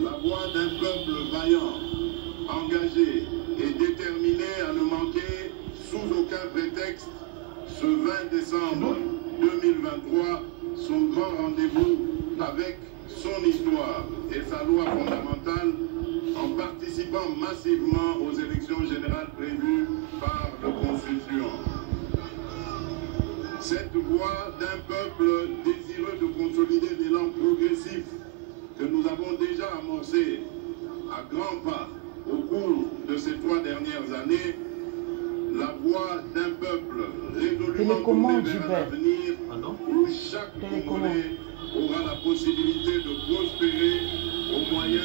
la voix d'un peuple vaillant, engagé et déterminé à ne manquer sous aucun prétexte ce 20 décembre 2023 son grand rendez-vous avec son histoire et sa loi fondamentale en participant massivement aux élections générales prévues par le Constituant. Cette voix d'un peuple désireux de consolider l'élan progressif que nous avons déjà amorcé à grands pas au cours de ces 3 dernières années, la voix d'un peuple résolument tourné vers un avenir où chaque Congolais aura la possibilité de prospérer au moyen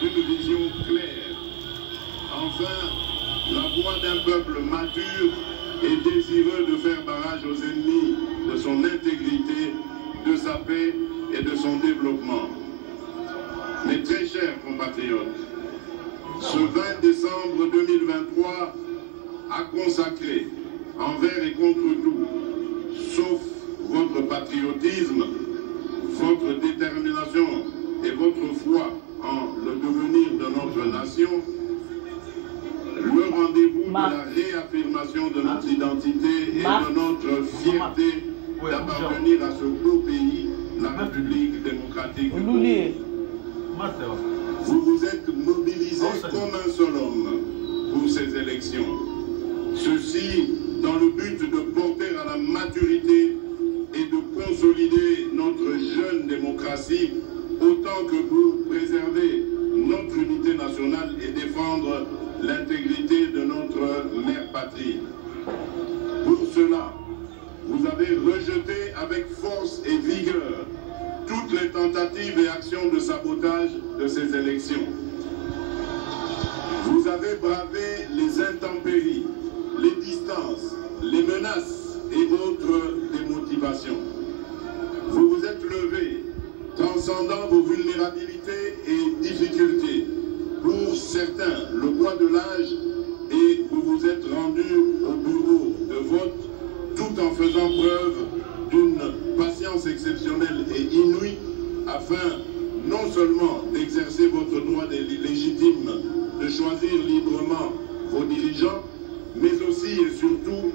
d'une vision claire. Enfin, la voix d'un peuple mature et désireux de faire barrage aux ennemis de son intégrité, de sa paix et de son développement. Mes très chers compatriotes, ce 20 décembre 2023 a consacré, envers et contre tout, sauf votre patriotisme, votre détermination et votre foi en le devenir de notre nation, le rendez-vous de la réaffirmation de notre identité et de notre fierté d'appartenir à ce beau pays, la République démocratique du Congo. Vous vous êtes mobilisés comme un seul homme pour ces élections. Ceci dans le but de porter à la maturité et de consolider notre jeune démocratie autant que pour préserver notre unité nationale et défendre l'intégrité de notre mère patrie. Pour cela, vous avez rejeté avec force et vigueur toutes les tentatives et actions de sabotage de ces élections. Vous avez bravé les intempéries, les distances, les menaces et autres démotivations. Vous vous êtes levé, transcendant vos vulnérabilités et difficultés. Pour certains, le poids de l'âge, et vous vous êtes rendu au bureau de vote tout en faisant preuve d'une patience exceptionnelle et inouïe afin non seulement d'exercer votre droit légitime de choisir librement vos dirigeants, mais aussi et surtout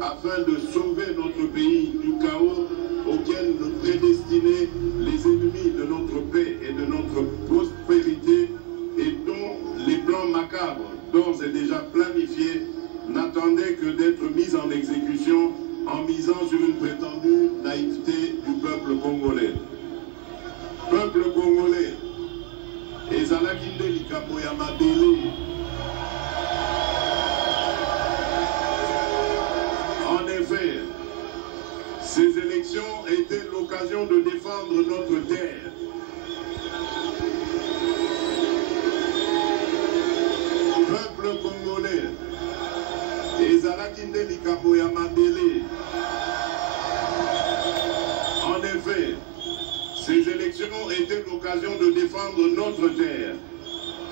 afin de sauver notre pays du chaos auquel nous prédestinaient les ennemis de notre paix et de notre prospérité et dont les plans macabres, d'ores et déjà planifiés, n'attendaient que d'être mis en exécution en misant sur une prétendue naïveté du peuple congolais. Peuple congolais, ezalaki nde likambo ya mabele. En effet, ces élections étaient l'occasion de défendre notre terre. Peuple congolais, ezalaki nde likambo ya mabele. En effet, ces élections étaient l'occasion de défendre notre terre,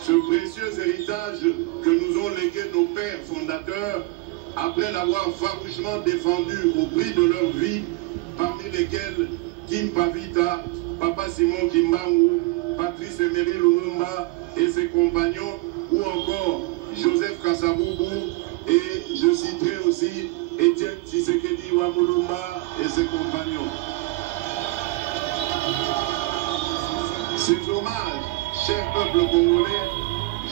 ce précieux héritage que nous ont légué nos pères fondateurs après l'avoir farouchement défendu au prix de leur vie, parmi lesquels Kim Pavita, Papa Simon Kimbangu, Patrice Emery Lumumba et ses compagnons, ou encore Joseph Kasavubu, et je citerai aussi Étienne Tshisekedi Wamulumba et ses compagnons. Ces hommages, chers peuples congolais,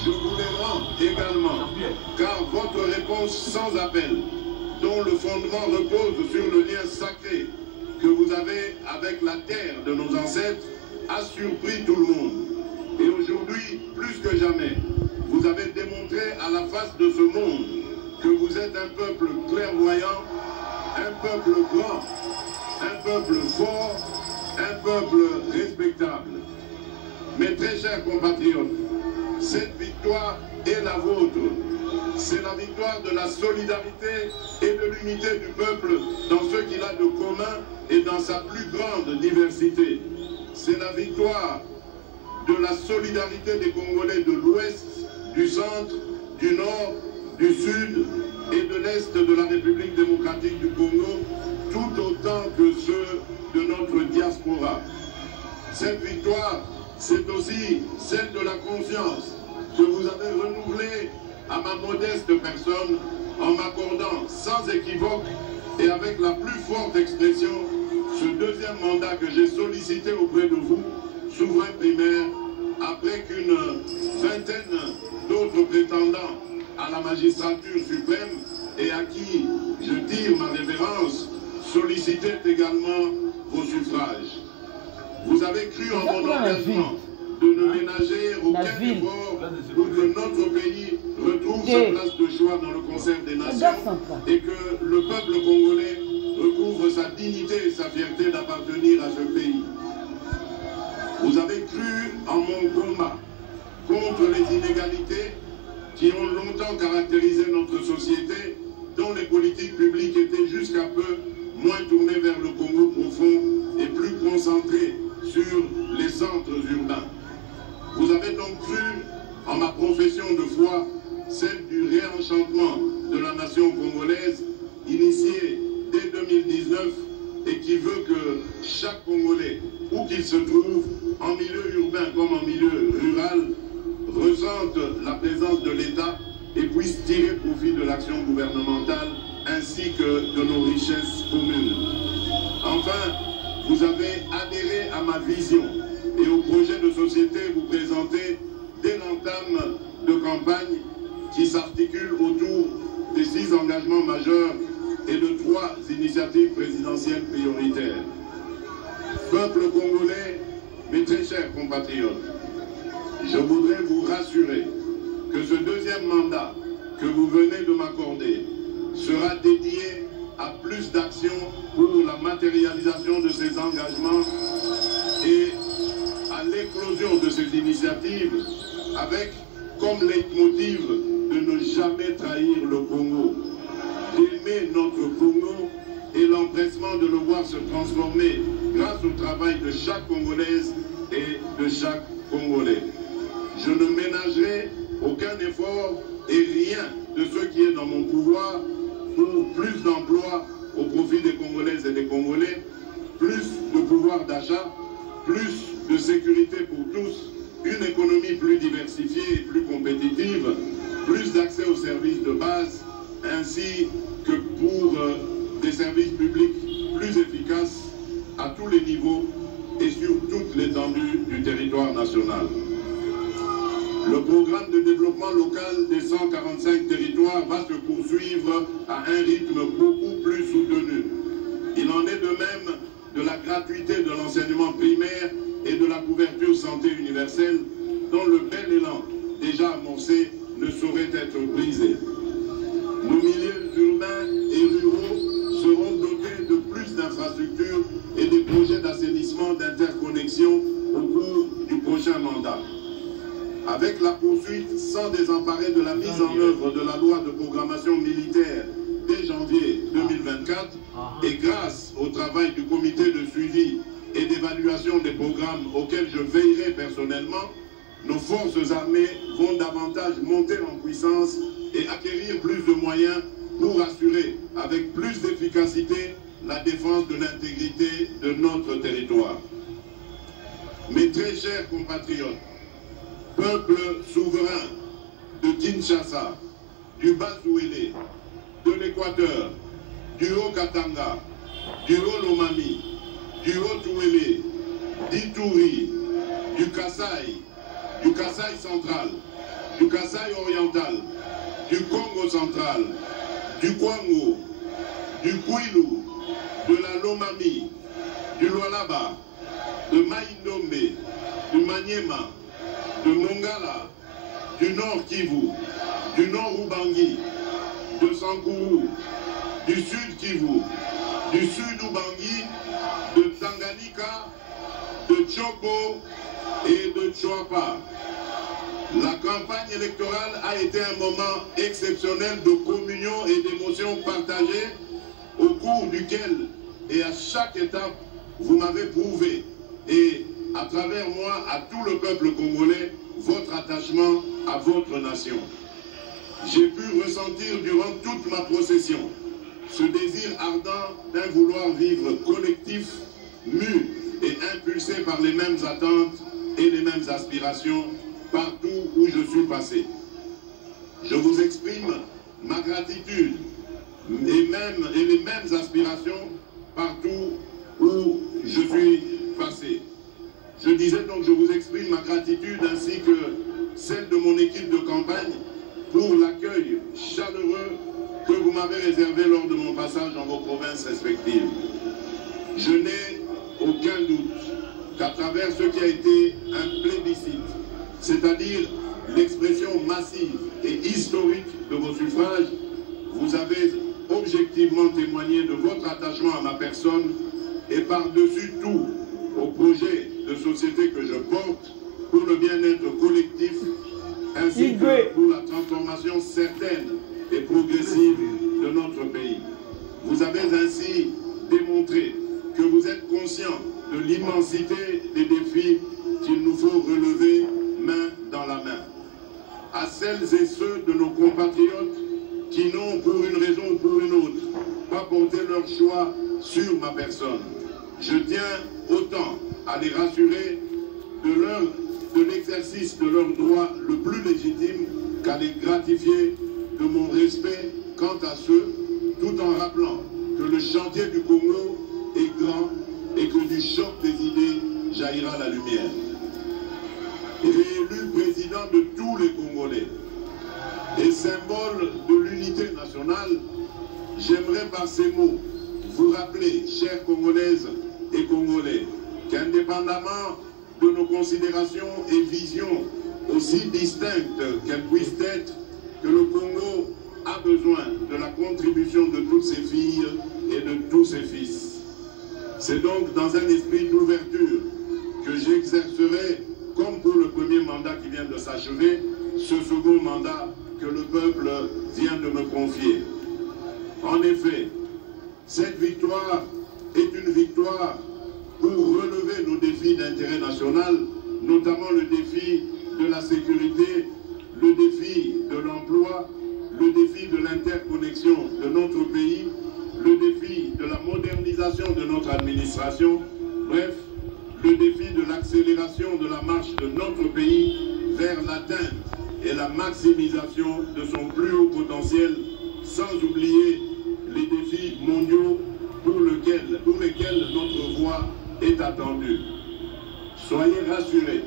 je vous les rends également, car votre réponse sans appel, dont le fondement repose sur le lien sacré que vous avez avec la terre de nos ancêtres, a surpris tout le monde. Et aujourd'hui, plus que jamais, vous avez démontré à la face de ce monde que vous êtes un peuple clairvoyant, un peuple grand, un peuple fort, un peuple respectable. Mes très chers compatriotes, cette victoire est la vôtre. C'est la victoire de la solidarité et de l'unité du peuple dans ce qu'il a de commun et dans sa plus grande diversité. C'est la victoire de la solidarité des Congolais de l'Ouest, du Centre, du Nord, du Sud et de l'Est de la République démocratique du Congo, tout autant que ceux de notre diaspora. Cette victoire, c'est aussi celle de la confiance que vous avez renouvelée à ma modeste personne en m'accordant sans équivoque et avec la plus forte expression ce deuxième mandat que j'ai sollicité auprès de vous, souverain primaire, après qu'une vingtaine d'autres prétendants à la magistrature suprême et à qui je tire ma révérence sollicitait également vos suffrages. Vous avez cru en mon engagement de ne ménager aucun effort pour que notre pays retrouve sa place de choix dans le concert des nations et que le peuple congolais recouvre sa dignité et sa fierté d'appartenir à ce pays. Vous avez cru en mon combat contre les inégalités qui ont longtemps caractérisé notre société, dont les politiques publiques étaient jusqu'à peu moins tournées vers le Congo profond et plus concentrées sur les centres urbains. Vous avez donc cru en ma profession de foi, celle du réenchantement de la nation congolaise, initiée dès 2019 et qui veut que chaque Congolais, où qu'il se trouve, en milieu urbain comme en milieu rural, ressente la présence de l'État et puisse tirer profit de l'action gouvernementale ainsi que de nos richesses communes. Enfin, vous avez adhéré à ma vision et au projet de société vous présenté dès l'entame de campagne qui s'articule autour des 6 engagements majeurs et de 3 initiatives présidentielles prioritaires. Peuple congolais, mes très chers compatriotes, je voudrais vous rassurer que ce deuxième mandat que vous venez de m'accorder sera dédié à plus d'actions pour la matérialisation de ces engagements et à l'éclosion de ces initiatives avec comme leitmotiv de ne jamais trahir le Congo, d'aimer notre Congo et l'empressement de le voir se transformer grâce au travail de chaque Congolaise et de chaque Congolais. Je ne ménagerai aucun effort et rien de ce qui est dans mon pouvoir pour plus d'emplois au profit des Congolaises et des Congolais, plus de pouvoir d'achat, plus de sécurité pour tous, une économie plus diversifiée et plus compétitive, plus d'accès aux services de base, ainsi que pour des services publics plus efficaces à tous les niveaux et sur toute l'étendue du territoire national. Le programme de développement local des 145 territoires va se poursuivre à un rythme beaucoup plus soutenu. Il en est de même de la gratuité de l'enseignement primaire et de la couverture santé universelle, dont le bel élan déjà amorcé ne saurait être brisé. Nos milieux urbains et ruraux seront dotés de plus d'infrastructures et des projets d'assainissement d'interconnexion au cours du prochain mandat. Avec la poursuite sans désemparer de la mise en œuvre de la loi de programmation militaire dès janvier 2024 et grâce au travail du comité de suivi et d'évaluation des programmes auxquels je veillerai personnellement, nos forces armées vont davantage monter en puissance et acquérir plus de moyens pour assurer avec plus d'efficacité la défense de l'intégrité de notre territoire. Mes très chers compatriotes, peuple souverain de Kinshasa, du Bas-Ouélé, de l'Équateur, du Haut-Katanga, du Haut-Lomami, du Haut-Ouélé, d'Ituri, du Kasaï central, du Kasaï oriental, du Congo central, du Kwango, du Kwilu, de la Lomami, du Lualaba, de Maïndombe, du Maniema, de Mongala, du Nord Kivu, du Nord Ubangi, de Sankourou, du Sud Kivu, du Sud Ubangi, de Tanganyika, de Tchoko et de Tchouapa. La campagne électorale a été un moment exceptionnel de communion et d'émotion partagée au cours duquel et à chaque étape vous m'avez prouvé et à travers moi à tout le peuple congolais votre attachement à votre nation. J'ai pu ressentir durant toute ma procession ce désir ardent d'un vouloir vivre collectif, mu et impulsé par les mêmes attentes et les mêmes aspirations partout où je suis passé. Je vous exprime ma gratitude et les mêmes aspirations partout où je suis passé. Je disais donc, je vous exprime ma gratitude ainsi que celle de mon équipe de campagne pour l'accueil chaleureux que vous m'avez réservé lors de mon passage dans vos provinces respectives. Je n'ai aucun doute qu'à travers ce qui a été un plébiscite, c'est-à-dire l'expression massive et historique de vos suffrages, vous avez objectivement témoigné de votre attachement à ma personne et par-dessus tout au projet de société que je porte pour le bien-être collectif ainsi que pour la transformation certaine et progressive de notre pays. Vous avez ainsi démontré que vous êtes conscient de l'immensité des défis qu'il nous faut relever main dans la main. À celles et ceux de nos compatriotes qui n'ont, pour une raison ou pour une autre, pas porté leur choix sur ma personne, je tiens autant à les rassurer de l'exercice de leur droit le plus légitime qu'à les gratifier de mon respect quant à ceux, tout en rappelant que le chantier du Congo est grand et que du choc des idées jaillira la lumière. Réélu président de tous les Congolais et symbole de l'unité nationale, j'aimerais par ces mots vous rappeler, chères Congolaises et Congolais, qu'indépendamment de nos considérations et visions aussi distinctes qu'elles puissent être, que le Congo a besoin de la contribution de toutes ses filles et de tous ses fils. C'est donc dans un esprit d'ouverture que j'exercerai, comme pour le premier mandat qui vient de s'achever, ce second mandat que le peuple vient de me confier. En effet, cette victoire est une victoire pour relever nos défis d'intérêt national, notamment le défi de la sécurité, le défi de l'emploi, le défi de l'interconnexion de notre pays, le défi de la modernisation de notre administration, bref, le défi de l'accélération de la marche de notre pays vers l'atteinte et la maximisation de son plus haut potentiel, sans oublier les défis mondiaux pour lesquels notre voix est attendue. Soyez rassurés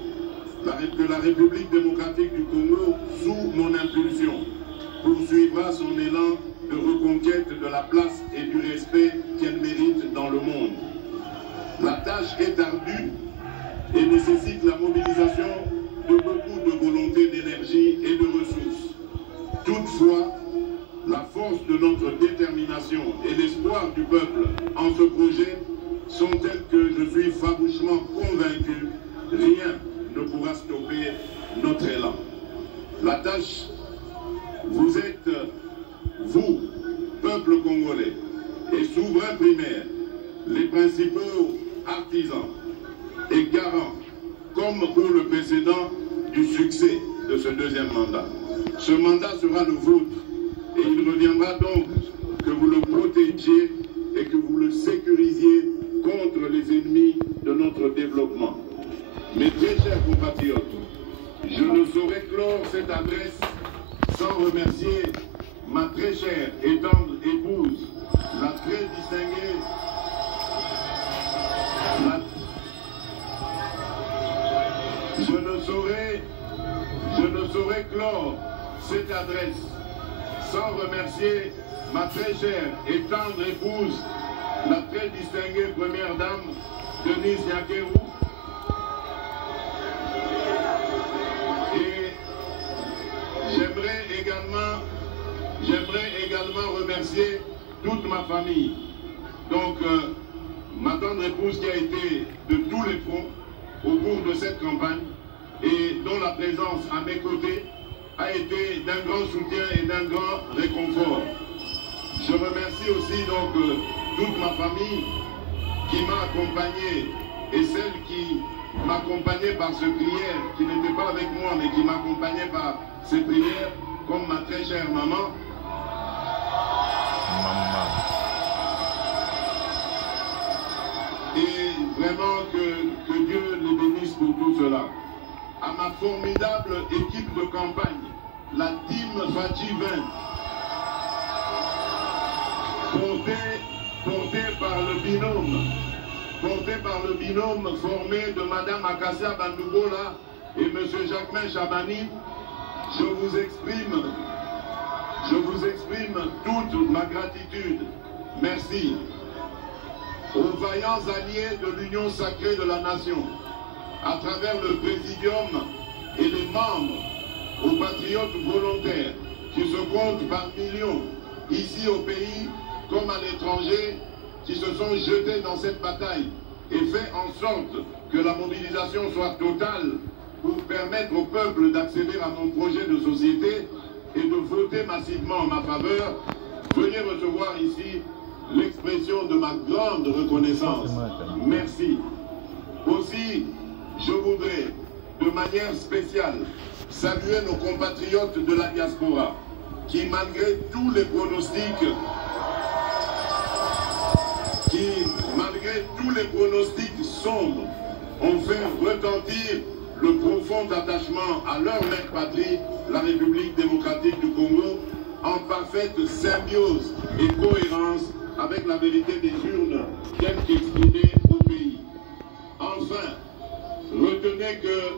que la République démocratique du Congo, sous mon impulsion, poursuivra son élan de reconquête de la place et du respect qu'elle mérite dans le monde. La tâche est ardue et nécessite la mobilisation de beaucoup de volonté, d'énergie et de ressources. Toutefois, la force de notre détermination et l'espoir du peuple en ce projet sont tels que je suis farouchement convaincu, rien ne pourra stopper notre élan. La tâche, vous êtes, vous, peuple congolais et souverain primaire, les principaux artisans et garants, comme pour le précédent, du succès de ce deuxième mandat. Ce mandat sera le vôtre et il reviendra donc que vous le protégiez et que vous le sécurisiez contre les ennemis de notre développement. Mes très chers compatriotes, je ne saurais clore cette adresse sans remercier ma très chère et tendre épouse, la très distinguée, Je ne saurais clore cette adresse sans remercier ma très chère et tendre épouse, la très distinguée première dame, Denise Nyakeru, et j'aimerais également remercier toute ma famille. Donc, ma tendre épouse qui a été de tous les fronts au cours de cette campagne et dont la présence à mes côtés a été d'un grand soutien et d'un grand réconfort. Je remercie aussi donc toute ma famille qui m'a accompagné et celle qui m'accompagnait par ce prière, qui n'était pas avec moi mais qui m'accompagnait par ces prières, comme ma très chère maman. Et vraiment que Dieu les bénisse pour tout cela. À ma formidable équipe de campagne, la Team Fachi 20, portée par le binôme formé de Madame Akassia Bandoubola et Monsieur Jacquemin Chabani, je vous exprime toute ma gratitude. Merci aux vaillants alliés de l'Union sacrée de la nation, à travers le Présidium et les membres, aux patriotes volontaires qui se comptent par millions, ici au pays comme à l'étranger, qui se sont jetés dans cette bataille et fait en sorte que la mobilisation soit totale pour permettre au peuple d'accéder à mon projet de société et de voter massivement en ma faveur. Veuillez recevoir ici l'expression de ma grande reconnaissance. Merci. Aussi, je voudrais, de manière spéciale, saluer nos compatriotes de la diaspora, qui, malgré tous les pronostics sombres, ont fait retentir le profond attachement à leur mère patrie, la République démocratique du Congo, en parfaite symbiose et cohérence avec la vérité des urnes telles qu'exprimées au pays. Enfin, retenez que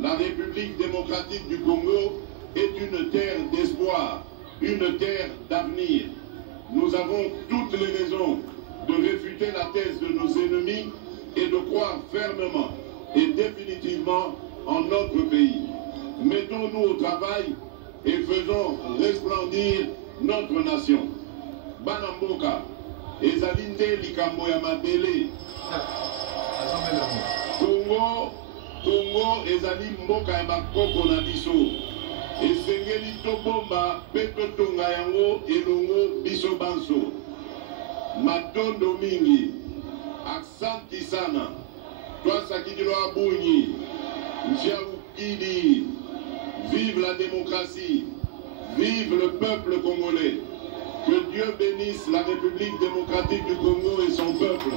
la République démocratique du Congo est une terre d'espoir, une terre d'avenir. Nous avons toutes les raisons de réfuter la thèse de nos ennemis et de croire fermement et définitivement en notre pays. Mettons-nous au travail et faisons resplendir notre nation. Banamboka, ezalinde likambo ya mabele. Congo ezali mboka ya bakoko na biso. Esengeli tobomba pe totonga yango elongo biso banso. Matondo mingi. Aksanti sana. Twasakidilo abunyi. Njiaoukidi. Vive la démocratie. Vive le peuple congolais. Que Dieu bénisse la République démocratique du Congo et son peuple.